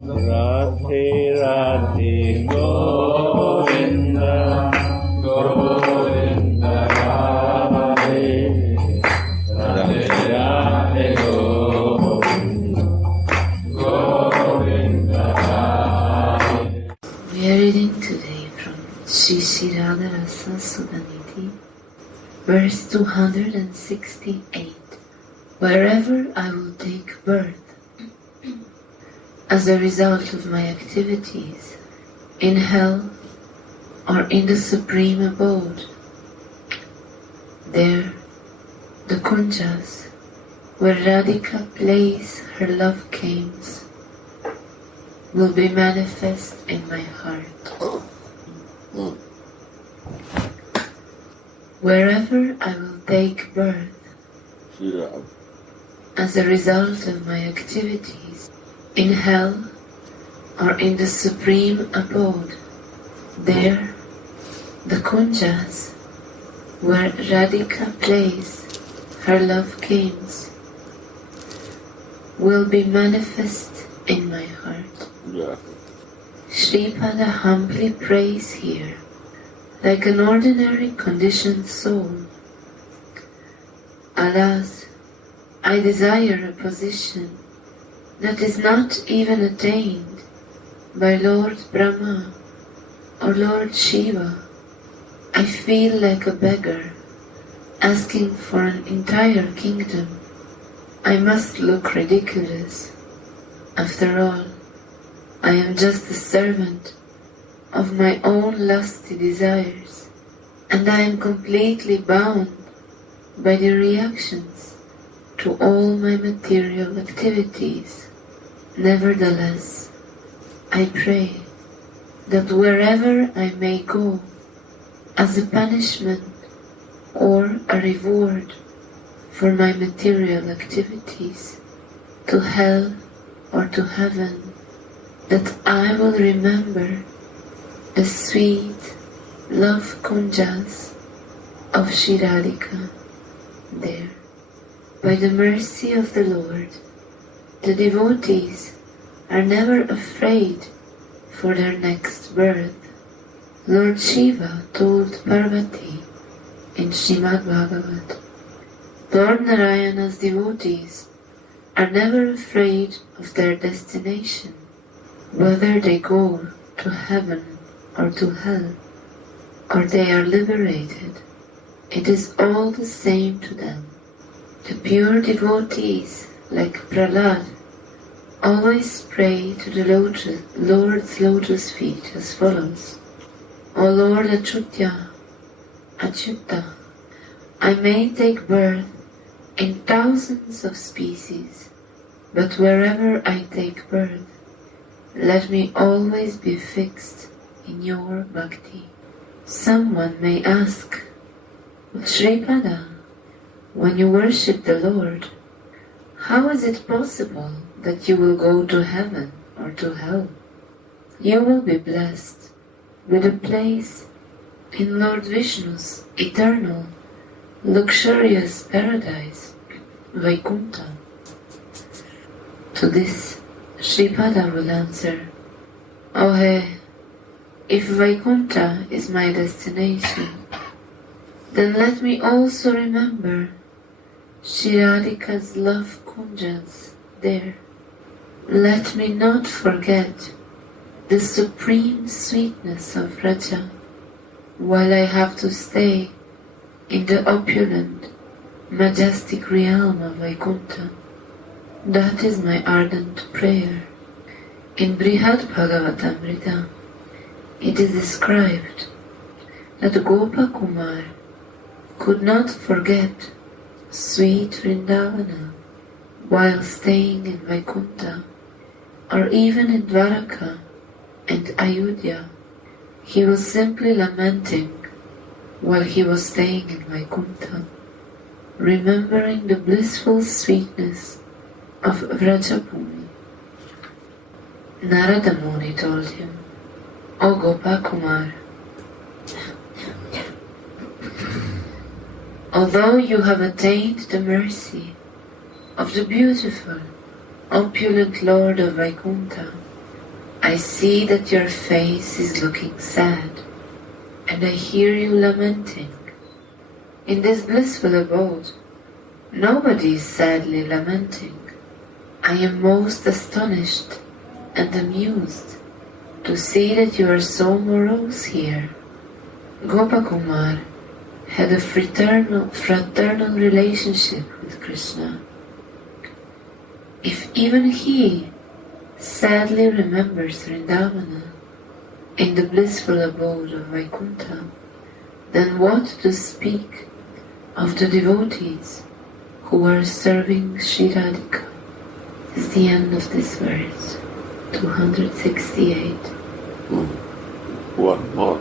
Radhe Radhe Govinda Govinda Radhe Radhe Radhe Govinda Govinda Radhe. We are reading today from Shri Radha Rasa Sudhanidhi, verse 268. Wherever I will take birth, as a result of my activities, in hell or in the supreme abode, there the kunjas, where Radhika plays her love games, will be manifest in my heart. Wherever I will take birth, as a result of my activities, in hell or in the supreme abode, there the kunjas, where Radhika plays her love games, will be manifest in my heart. Shripada humbly prays here, like an ordinary conditioned soul. Alas, I desire a position that is not even attained by Lord Brahma or Lord Shiva. I feel like a beggar asking for an entire kingdom. I must look ridiculous. After all, I am just a servant of my own lusty desires, and I am completely bound by the reactions to all my material activities. Nevertheless, I pray that wherever I may go, as a punishment or a reward for my material activities, to hell or to heaven, that I will remember the sweet love kunjas of Shri Radhika there. By the mercy of the Lord, the devotees are never afraid for their next birth. Lord Shiva told Parvati in Srimad Bhagavat, Lord Narayana's devotees are never afraid of their destination, whether they go to heaven or to hell, or they are liberated. It is all the same to them. The pure devotees, like Prahlad, always pray to the Lord's lotus feet as follows. O Lord Achyuta, I may take birth in thousands of species, but wherever I take birth, let me always be fixed in your bhakti. Someone may ask, Shripada, when you worship the Lord, how is it possible that you will go to heaven or to hell? You will be blessed with a place in Lord Vishnu's eternal, luxurious paradise, Vaikuntha. To this, Shripada will answer, Oh hey, if Vaikuntha is my destination, then let me also remember Shri Radhika's love kunjas there. Let me not forget the supreme sweetness of Raja while I have to stay in the opulent, majestic realm of Vaikuntha. That is my ardent prayer. In Brihad Bhagavatamrita, it is described that Gopa Kumar could not forget sweet Vrindavana while staying in Vaikuntha, or even in Dwaraka and Ayodhya. He was simply lamenting while he was staying in Vaikuntha, remembering the blissful sweetness of Vrajabhumi. Narada Muni told him, O Gopakumar, although you have attained the mercy of the beautiful, opulent Lord of Vaikuntha, I see that your face is looking sad, and I hear you lamenting. In this blissful abode, nobody is sadly lamenting. I am most astonished and amused to see that you are so morose here. Gopakumar had a fraternal relationship with Krishna. If even he sadly remembers Vrindavana in the blissful abode of Vaikuntha, then what to speak of the devotees who are serving Sri Radhika? This is the end of this verse, 268. One more.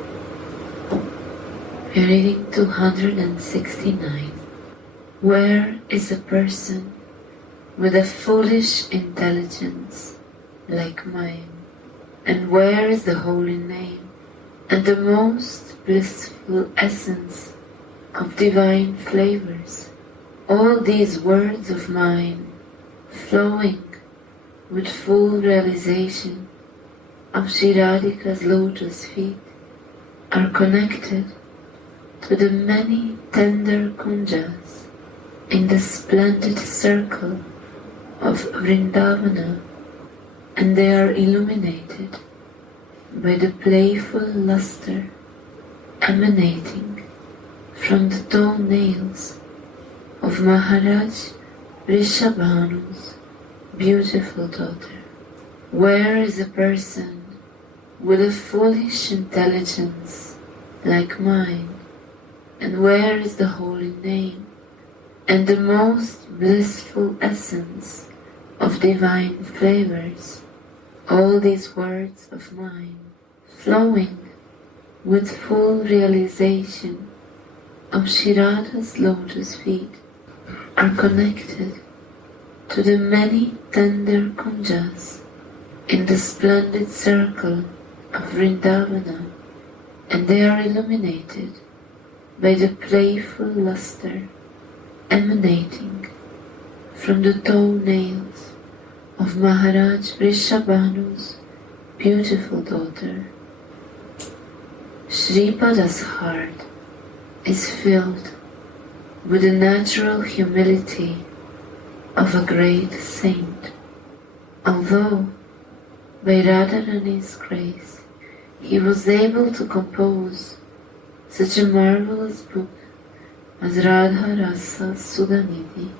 We are reading 269. Where is a person with a foolish intelligence like mine? And where is the holy name and the most blissful essence of divine flavors? All these words of mine, flowing with full realization of Sri Radhika's lotus feet, are connected to the many tender kunjas in the splendid circle of Vrindavana, and they are illuminated by the playful luster emanating from the toenails of Maharaj Rishabhanu's beautiful daughter. Where is a person with a foolish intelligence like mine? And where is the holy name and the most blissful essence of divine flavors? All these words of mine, flowing with full realization of Sri Radha's lotus feet, are connected to the many tender kunjas in the splendid circle of Vrindavana, and they are illuminated by the playful luster emanating from the toenails of Maharaj Rishabhanu's beautiful daughter. Shripada's heart is filled with the natural humility of a great saint. Although by Radharani's grace he was able to compose such a marvelous book as Radha Rasa Sudhanidhi,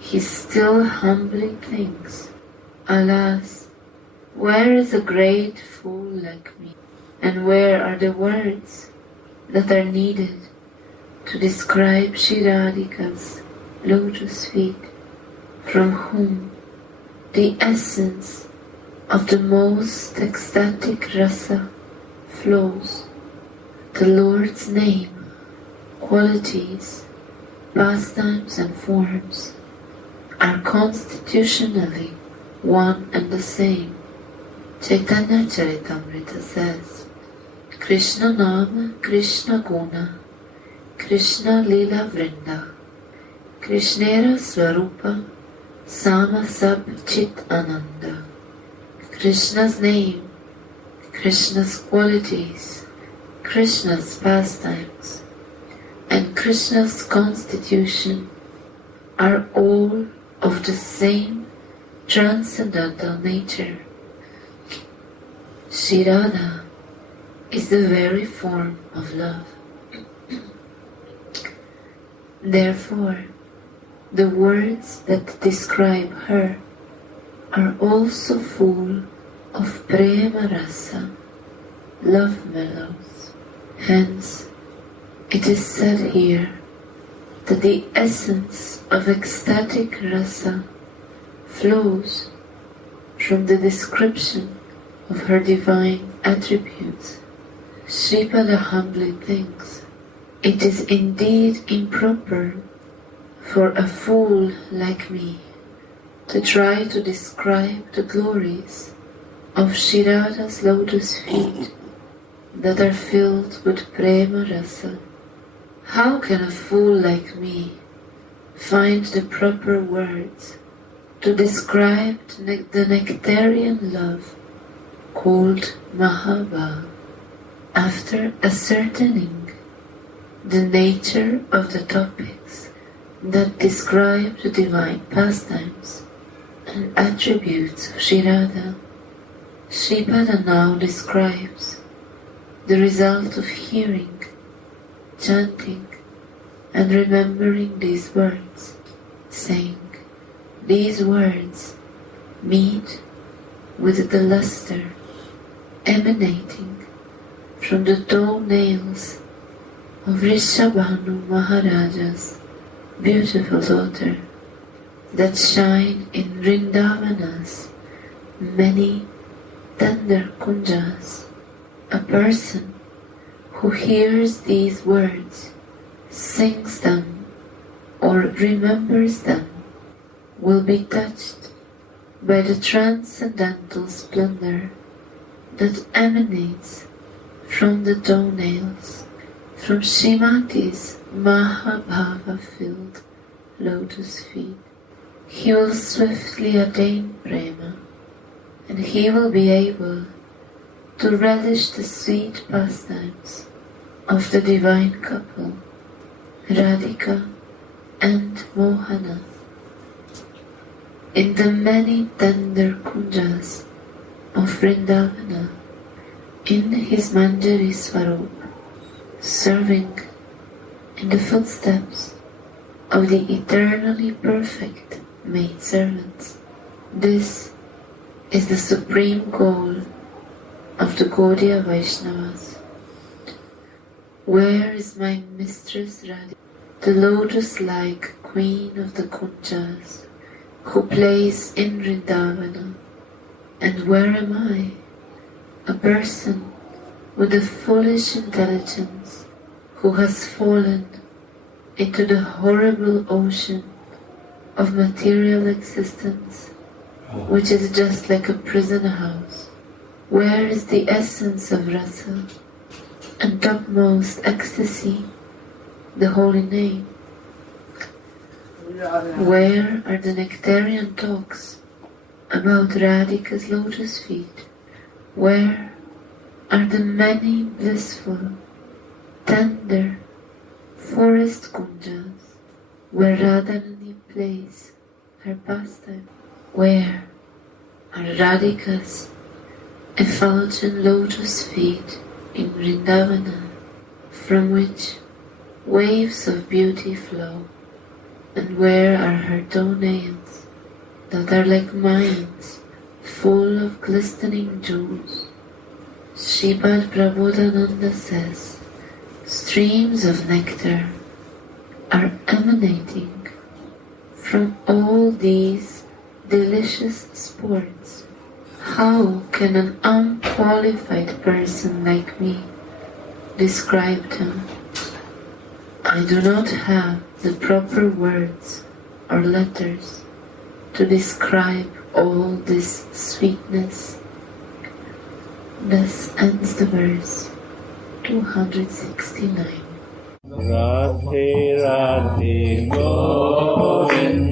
he still humbly thinks, alas, where is a great fool like me, and where are the words that are needed to describe Sri Radhika's lotus feet, from whom the essence of the most ecstatic rasa flows. The Lord's name, qualities, pastimes and forms are constitutionally one and the same. Chaitanya Charitamrita says, Krishna Nama, Krishna Guna, Krishna Lila Vrinda, Krishnera Swarupa, Sama Sab Chit Ananda. Krishna's name, Krishna's qualities, Krishna's pastimes, and Krishna's constitution are all of the same transcendental nature. Sri Radha is the very form of love. Therefore, the words that describe her are also full of prema rasa, love mellows. Hence, it is said here that the essence of ecstatic rasa flows from the description of her divine attributes. Sripada humbly thinks, it is indeed improper for a fool like me to try to describe the glories of Sri Radha's lotus feet that are filled with prema rasa. How can a fool like me find the proper words to describe the nectarian love called Mahabhav. After ascertaining the nature of the topics that describe the divine pastimes and attributes of Sri Radha, Shripada now describes the result of hearing, chanting, and remembering these words, saying, "These words meet with the luster emanating from the toenails of Rishabhanu Maharaja's beautiful daughter, that shine in Vrindavana's many tender kunjas." A person who hears these words, sings them, or remembers them will be touched by the transcendental splendor that emanates from the toenails, from Srimati's Mahabhava-filled lotus feet. He will swiftly attain prema, and he will be able to relish the sweet pastimes of the divine couple, Radhika and Mohana. In the many tender kunjas of Vrindavana, in his Manjari Swarup, serving in the footsteps of the eternally perfect maidservants. This is the supreme goal of the Gaudiya Vaishnavas. Where is my mistress Radhika, the lotus-like queen of the kunjas, who plays in Vrindavana? And where am I, a person with a foolish intelligence, who has fallen into the horrible ocean of material existence, which is just like a prison house? Where is the essence of rasa and topmost ecstasy, the holy name? Where are the nectarian talks about Radhika's lotus feet? Where are the many blissful, tender forest kunjas where Radharani plays her pastime? Where are Radhika's effulgent lotus feet in Vrindavana, from which waves of beauty flow? And where are her toenails that are like mines, full of glistening jewels? Sripad Prabodhananda says, streams of nectar are emanating from all these delicious sports. How can an unqualified person like me describe them? I do not have the proper words or letters to describe all this sweetness. Thus ends the verse 269. Radhe Radhe Govinda.